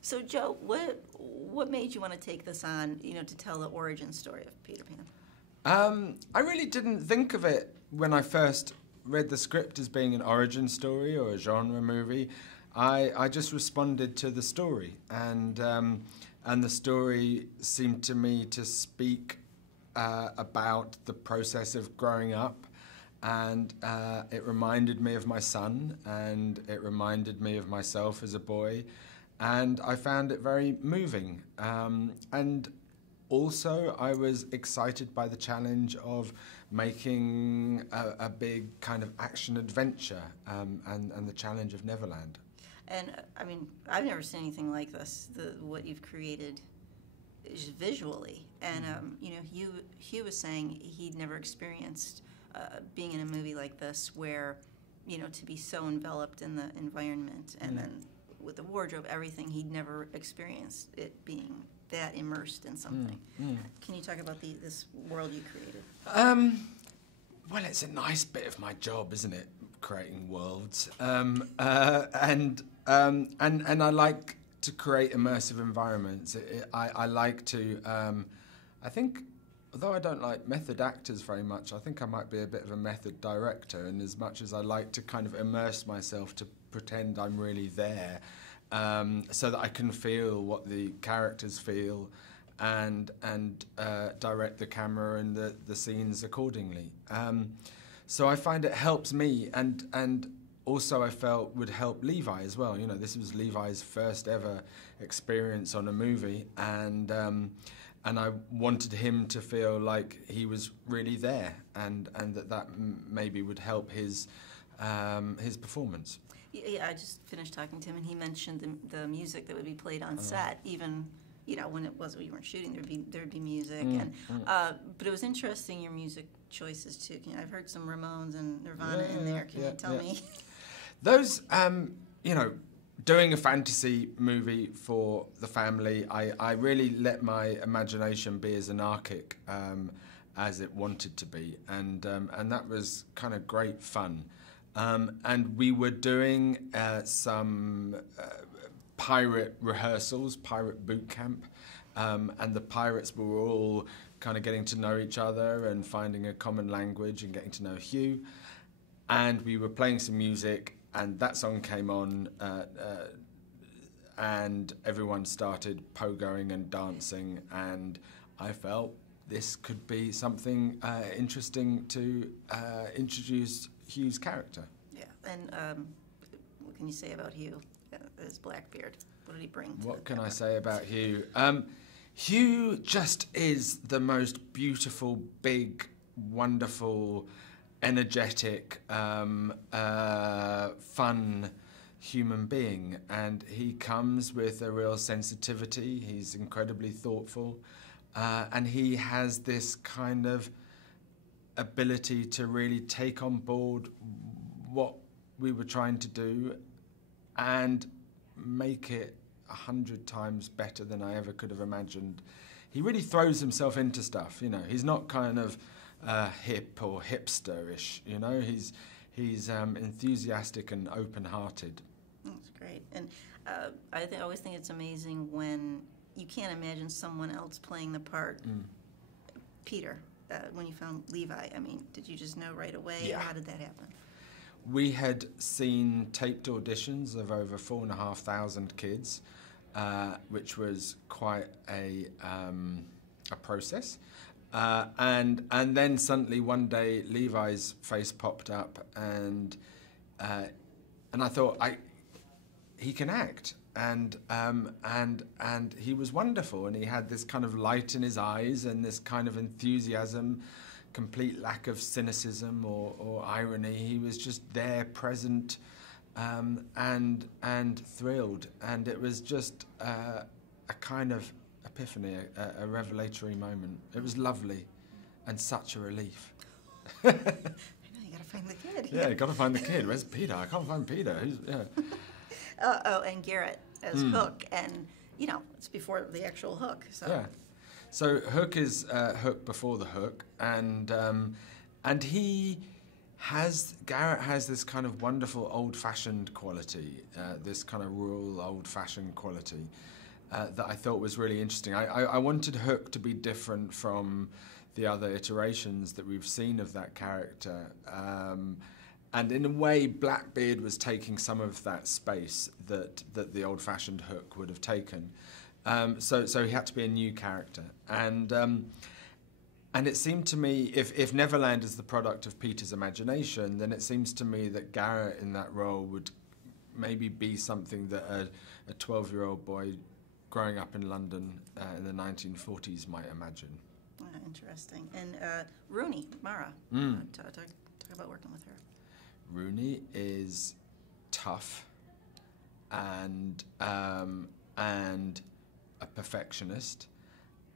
So, Joe, what made you want to take this on, to tell the origin story of Peter Pan? I really didn't think of it when I first read the script as being an origin story or a genre movie. I just responded to the story, and the story seemed to me to speak about the process of growing up, and it reminded me of my son, and it reminded me of myself as a boy, and I found it very moving. And also, I was excited by the challenge of making a big kind of action adventure, and the challenge of Neverland. And I mean, I've never seen anything like this. What you've created, just visually. And Hugh was saying he'd never experienced being in a movie like this, where to be so enveloped in the environment, and then with the wardrobe, everything, he'd never experienced it being that immersed in something. Can you talk about this world you created? Well, it's a nice bit of my job, isn't it? Creating worlds, and I like to create immersive environments. I like to. I think, although I don't like method actors very much, I think I might be a bit of a method director. And as much as I like to kind of immerse myself, to pretend I'm really there, so that I can feel what the characters feel, and direct the camera and the scenes accordingly. So I find it helps me, and also I felt would help Levi as well. This was Levi's first ever experience on a movie, and I wanted him to feel like he was really there, and that maybe would help his performance. Yeah, I just finished talking to him, and he mentioned the music that would be played on set, even when we weren't shooting, there'd be music, but it was interesting, your music choices too. I've heard some Ramones and Nirvana in there. Can you tell me? Those, doing a fantasy movie for the family, I really let my imagination be as anarchic as it wanted to be, and that was kind of great fun. And we were doing some pirate rehearsals, pirate boot camp, and the pirates were all kind of getting to know each other and finding a common language and getting to know Hugh. And we were playing some music, and that song came on, and everyone started pogoing and dancing, and I felt this could be something interesting to introduce Hugh's character. Yeah, and what can you say about Hugh, his Blackbeard? What did he bring to What can I say about Hugh? Hugh just is the most beautiful, big, wonderful, energetic, fun human being, and he comes with a real sensitivity. He's incredibly thoughtful, and he has this kind of ability to really take on board what we were trying to do and make it 100 times better than I ever could have imagined. He really throws himself into stuff, He's not kind of hip or hipster-ish, He's enthusiastic and open-hearted. That's great. And I always think it's amazing when you can't imagine someone else playing the part. Peter, when you found Levi, did you just know right away? Yeah. How did that happen? We had seen taped auditions of over 4,500 kids, which was quite a process. And then suddenly one day Levi's face popped up, and I thought he can act, and he was wonderful, and he had this kind of light in his eyes and this kind of enthusiasm, complete lack of cynicism or irony. He was just there, present, and thrilled, and it was just a kind of epiphany, a revelatory moment. It was lovely, and such a relief. I know, you gotta find the kid. Yeah, you gotta find the kid. Where's Peter? I can't find Peter. And Garrett as Hook, and it's before the actual Hook. So. Yeah. So Hook is Hook before the Hook, and he Garrett has this kind of wonderful old-fashioned quality, this kind of rural old-fashioned quality that I thought was really interesting. I wanted Hook to be different from the other iterations that we've seen of that character. And in a way, Blackbeard was taking some of that space that the old-fashioned Hook would have taken. So he had to be a new character. And it seemed to me, if Neverland is the product of Peter's imagination, then it seems to me that Garrett in that role would maybe be something that a 12-year-old boy growing up in London in the 1940s might imagine. Interesting. And Rooney Mara, talk about working with her. Rooney is tough and a perfectionist,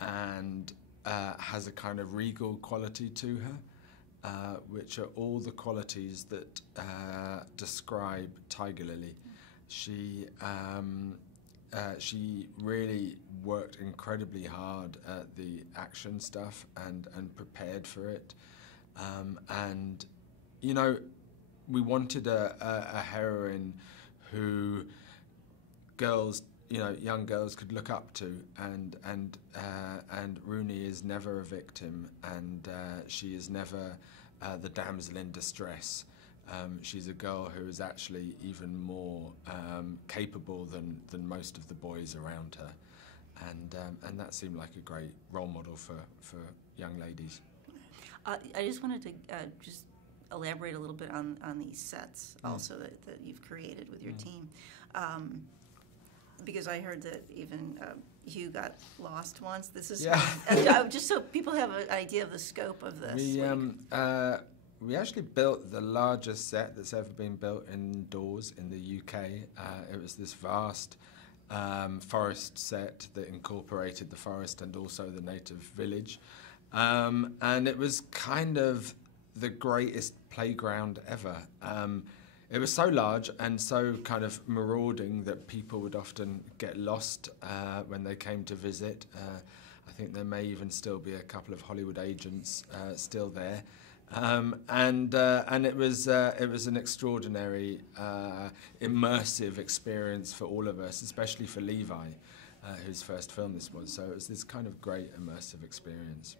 and has a kind of regal quality to her, which are all the qualities that describe Tiger Lily. She really worked incredibly hard at the action stuff and prepared for it. And, you know, we wanted a heroine who young girls could look up to, and Rooney is never a victim, and she is never the damsel in distress. She's a girl who is actually even more capable than most of the boys around her, and that seemed like a great role model for young ladies. I just wanted to just elaborate a little bit on these sets also that you've created with your team. Because I heard that even Hugh got lost once. This is just so people have an idea of the scope of this. We actually built the largest set that's ever been built indoors in the UK. It was this vast forest set that incorporated the forest and also the native village. And it was kind of the greatest playground ever. It was so large and so kind of marauding that people would often get lost when they came to visit. I think there may even still be a couple of Hollywood agents still there. And it was an extraordinary, immersive experience for all of us, especially for Levi, whose first film this was. So it was this kind of great immersive experience.